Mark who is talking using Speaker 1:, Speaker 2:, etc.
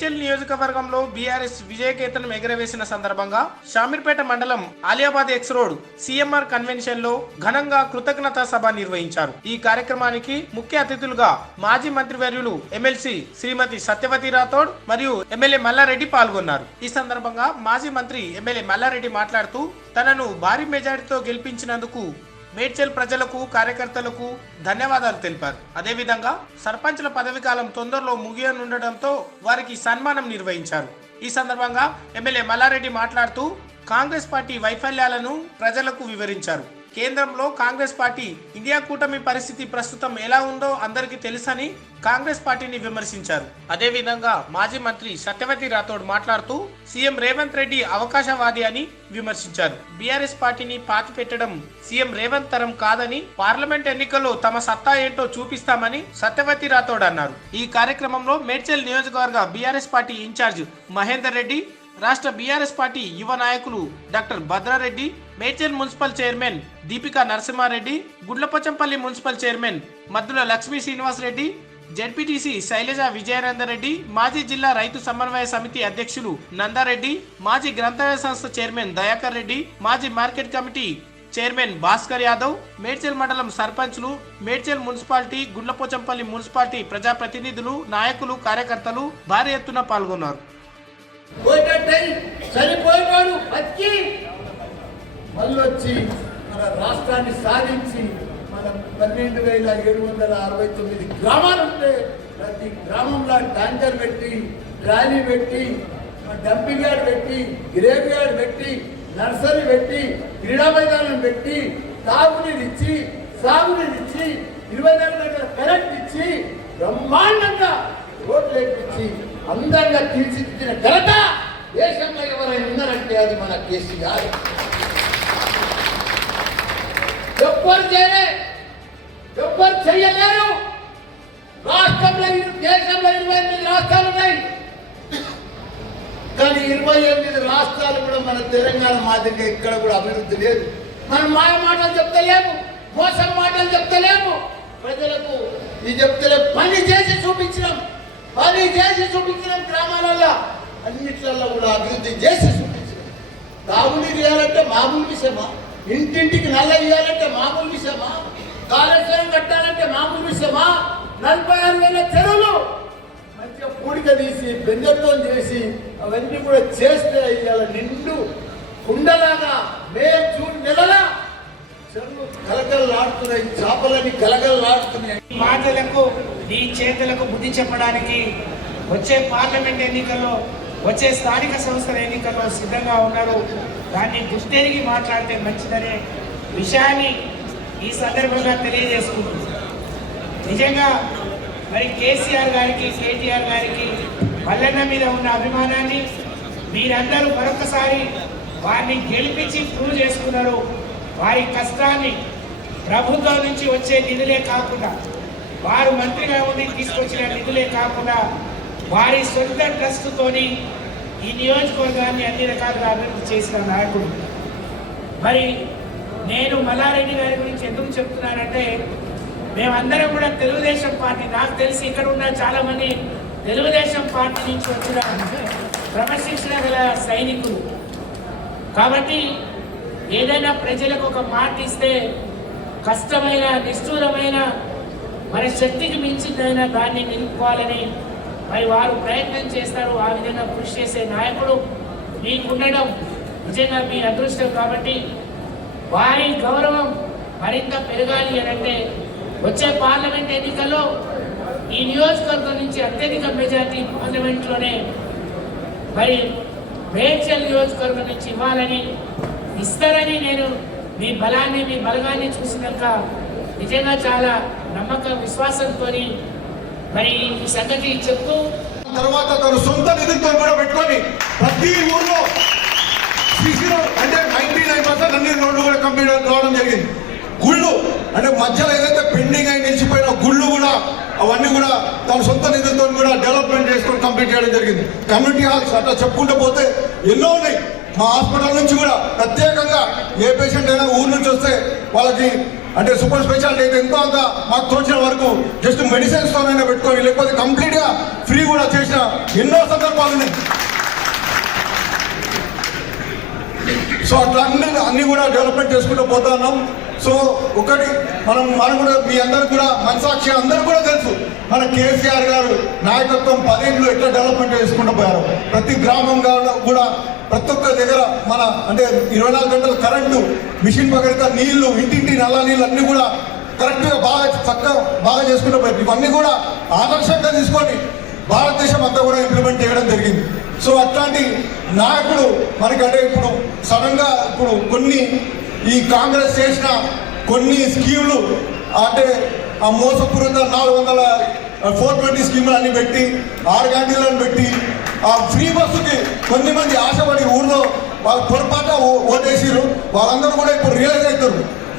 Speaker 1: మేడ్చల్ నియోజకవర్గంలో బీఆర్ఎస్ విజయకేతనం ఎగరవేసిన సందర్భంగా షామీర్పేట మండలం ఆలియాబాద్ ఎక్స్ రోడ్ సిఎంఆర్ కన్వెన్షన్లో ఘనంగా కృతజ్ఞతా సభ నిర్వహించారు. ఈ కార్యక్రమానికి ముఖ్య అతిథులుగా మాజీ మంత్రివర్యులు ఎమ్మెల్సీ శ్రీమతి సత్యవతి రాథోడ్ మరియు ఎమ్మెల్యే మల్లారెడ్డి పాల్గొన్నారు. ఈ సందర్భంగా మాజీ మంత్రి ఎమ్మెల్యే మల్లారెడ్డి మాట్లాడుతూ తనను భారీ మెజారిటీతో గెలిపించినందుకు మేడ్చల్ ప్రజలకు కార్యకర్తలకు ధన్యవాదాలు తెలిపారు. అదేవిధంగా సర్పంచ్ల పదవి కాలం తొందరలో ముగియనుండటంతో వారికి సన్మానం నిర్వహించారు. ఈ సందర్భంగా ఎమ్మెల్యే మల్లారెడ్డి మాట్లాడుతూ కాంగ్రెస్ పార్టీ వైఫల్యాలను ప్రజలకు వివరించారు. కేంద్రంలో కాంగ్రెస్ పార్టీ ఇండియా కూటమి పరిస్థితి ప్రస్తుతం ఎలా ఉందో అందరికీ తెలుసని కాంగ్రెస్ పార్టీని విమర్శించారు. అదేవిధంగా మాజీ మంత్రి సత్యవతి రాథోడ్ మాట్లాడుతూ సీఎం రేవంత్ రెడ్డి అవకాశవాది అని విమర్శించారు. బీఆర్ఎస్ పార్టీని పాతి పెట్టడం సీఎం రేవంత్ తరం కాదని పార్లమెంట్ ఎన్నికల్లో తమ సత్తా ఏంటో చూపిస్తామని సత్యవతి రాథోడ్ అన్నారు. ఈ కార్యక్రమంలో మేడ్చల్ నియోజకవర్గ BRS party incharge Mahender Reddy రాష్ట్ర బీఆర్ఎస్ పార్టీ యువ నాయకులు doctor Bhadra Reddy Medchal municipal chairman Deepika Narasimha Reddy గుడ్లపచ్చంపల్లి municipal chairman Maddula Lakshmi Srinivasa Reddy ZPTC Sailaja Vijayananda Reddy మాజీ జిల్లా రైతు సమన్వయ సమితి అధ్యక్షులు నందారెడ్డి మాజీ గ్రంథాలయ సంస్థ చైర్మన్ దయాకర్ రెడ్డి మాజీ market committee chairman Bhaskar Yadav Medchal మండలం సర్పంచ్లు మేడ్చల్ మున్సిపాలిటీ గుండ్లపోచంపల్లి మున్సిపాలిటీ ప్రజాప్రతినిధులు నాయకులు కార్యకర్తలు భారీ ఎత్తున పాల్గొన్నారు.
Speaker 2: పోయేటట్టయి చనిపోయేవాడు బతికి మళ్ళొచ్చి మన రాష్ట్రాన్ని సాధించి మన పన్నెండు వేల ఏడు వందల అరవై తొమ్మిది గ్రామాలు ఉంటే ప్రతి గ్రామంలో ట్యాంకర్ పెట్టి ట్రాలీ పెట్టి డంపింగ్ యార్డ్ పెట్టి గ్రేవ్ యార్డ్ పెట్టి నర్సరీ పెట్టి క్రీడా మైదానం పెట్టి తాగునీరు ఇచ్చి సాగునీరు ఇచ్చి ఇరవై నాలుగు గంటల కరెంట్ ఇచ్చి అందంగా తీర్చిదిద్దిన ఘనత దేశంలో ఎవరైనా ఉన్నారంటే అది మన కేసీఆర్. ఎవ్వరు చేయలే ఎవ్వరు చెయ్యలేరు రాష్ట్రంలో దేశంలో ఇరవై ఎనిమిది రాష్ట్రాలు ఉన్నాయి. కానీ ఇరవై ఎనిమిది రాష్ట్రాలు కూడా మన తెలంగాణ మాదిరిగా ఇక్కడ కూడా అభివృద్ధి లేదు. మనం మాయ మాటలు చెప్తలేము మోసం మాటలు చెప్తలేము. ప్రజలకు ఈ చెప్తలే పని చేసి చూపించినాం. పని చేసి చూపించిన గ్రామాలలో అన్నిట్లలో కూడా అభివృద్ధి చేసి చూపించిన. తాగునీరు ఇవ్వాలంటే మామూలు విషయమా? ఇంటింటికి నల్ల ఇవ్వాలంటే మామూలు విషయమా? కాళేశ్వరం కట్టాలంటే మామూలు విషయమా? నలభై ఆరు వేల చెరువులు మంచిగా పూడిక తీసి బెంజర్తో చేసి అవన్నీ కూడా చేస్తే ఇవాళ నిండు కుండలాగా మే జూన్ నెలలా కలకలలాడుతున్నాయి చేపలని కలకలలాడుతున్నాయి. ఈ మాటలకు నీ చేతులకు బుద్ధి చెప్పడానికి వచ్చే పార్లమెంట్ ఎన్నికల్లో వచ్చే స్థానిక సంస్థల ఎన్నికల్లో సిద్ధంగా ఉన్నారు. దాన్ని గుర్తెరిగి మాట్లాడితే మంచిదనే విషయాన్ని ఈ సందర్భంగా తెలియజేసుకుంటుంది నిజంగా మరి కేసీఆర్ గారికి కేటీఆర్ గారికి మల్లన్న మీద ఉన్న అభిమానాన్ని మీరందరూ మరొకసారి వారిని గెలిపించి ప్రూవ్ చేసుకున్నారు. వారి కష్టాన్ని ప్రభుత్వం నుంచి వచ్చే నిధులే కాకుండా వారు మంత్రిగా ఉండి తీసుకొచ్చిన నిధులే కాకుండా వారి సొంత ట్రస్ట్తోని ఈ నియోజకవర్గాన్ని అన్ని రకాలుగా అభివృద్ధి చేసిన నాయకుడు. మరి నేను మల్లారెడ్డి గారి గురించి ఎందుకు చెప్తున్నానంటే మేమందరం కూడా తెలుగుదేశం పార్టీ నాకు తెలిసి ఇక్కడ ఉన్న చాలామంది తెలుగుదేశం పార్టీ నుంచి వచ్చిన క్రమశిక్షణ గల సైనికులు. కాబట్టి ఏదైనా ప్రజలకు ఒక మాట ఇస్తే కష్టమైన నిష్ఠూరమైన మరి శక్తికి మించిందైనా దాన్ని నిలుపుకోవాలని మరి వారు ప్రయత్నం చేస్తారు. ఆ విధంగా కృషి చేసే నాయకుడు మీకుండడం నిజంగా మీ అదృష్టం కాబట్టి వారి గౌరవం మరింత పెరగాలి అని అంటే వచ్చే పార్లమెంట్ ఎన్నికల్లో ఈ నియోజకవర్గం నుంచి అత్యధిక మెజార్టీ పార్లమెంట్లోనే మరి మేడ్చల్ నియోజకవర్గం నుంచి ఇవ్వాలని ఇస్తారని నేను మీ బలాన్ని మీ బలగాన్ని చూసినాక నిజంగా చాలా నమ్మకం విశ్వాసంతో మరి ఈ సంగతి చెప్తూ
Speaker 3: తర్వాత తన సొంత నిధులతో కూడా పెట్టుకొని ప్రతి ఊర్లో అంటే నైన్టీ నైన్ పర్సెంట్ అన్ని రోడ్లు కూడా కంప్లీట్ రావడం జరిగింది. గుళ్ళు అంటే మధ్యలో ఏదైతే పెండింగ్ అయి నిలిచిపోయిన గుళ్ళు కూడా అవన్నీ కూడా తన సొంత నిధులతో కూడా డెవలప్మెంట్ చేసుకొని కంప్లీట్ చేయడం జరిగింది. కమ్యూనిటీ హాల్స్ అట్లా చెప్పుకుంటూ పోతే ఎన్నో ఉన్నాయి. మా హాస్పిటల్ నుంచి కూడా ప్రత్యేకంగా ఏ పేషెంట్ అయినా ఊరు నుంచి వస్తే వాళ్ళకి అంటే సూపర్ స్పెషాలిటీ అయితే ఎంతో అంత మాకు తోచిన వరకు జస్ట్ మెడిసిన్స్ తోనైనా పెట్టుకొని లేకపోతే కంప్లీట్గా ఫ్రీ కూడా చేసిన ఎన్నో సందర్భాలు ఉన్నాయి. సో అట్లా అన్ని అన్ని కూడా డెవలప్మెంట్ చేసుకుంటూ పోతా ఉన్నాం. సో ఒకటి మనం మనం కూడా మీ అందరు కూడా మనసాక్షి అందరూ కూడా తెలుసు. మన కేసీఆర్ గారు నాయకత్వం పదేళ్ళు ఎట్లా డెవలప్మెంట్ చేసుకుంటూ పోయారు. ప్రతి గ్రామంగా కూడా ప్రతి ఒక్క దగ్గర మన అంటే ఇరవై నాలుగు గంటలు కరెంటు మిషన్ పగడిత నీళ్ళు ఇంటింటి నల్ల నీళ్ళు అన్ని కూడా కరెక్ట్గా బాగా చక్కగా బాగా చేసుకుంటూ పోయారు. ఇవన్నీ కూడా ఆదర్శంగా తీసుకొని భారతదేశం అంతా కూడా ఇంప్లిమెంట్ చేయడం జరిగింది. సో అట్లాంటి నాయకుడు మనకంటే ఇప్పుడు సడన్గా ఇప్పుడు కొన్ని ఈ కాంగ్రెస్ చేసిన కొన్ని స్కీములు అంటే ఆ మోసపూరిత నాలుగు వందల ఫోర్ ట్వంటీ స్కీములు అని పెట్టి ఆరు గంటలను పెట్టి ఆ ఫ్రీ బస్సుకి కొన్ని మంది ఆశపడి ఊళ్ళో వాళ్ళు పొరపాటు ఓ- వాళ్ళందరూ కూడా ఇప్పుడు రియలైజ్ అవుతారు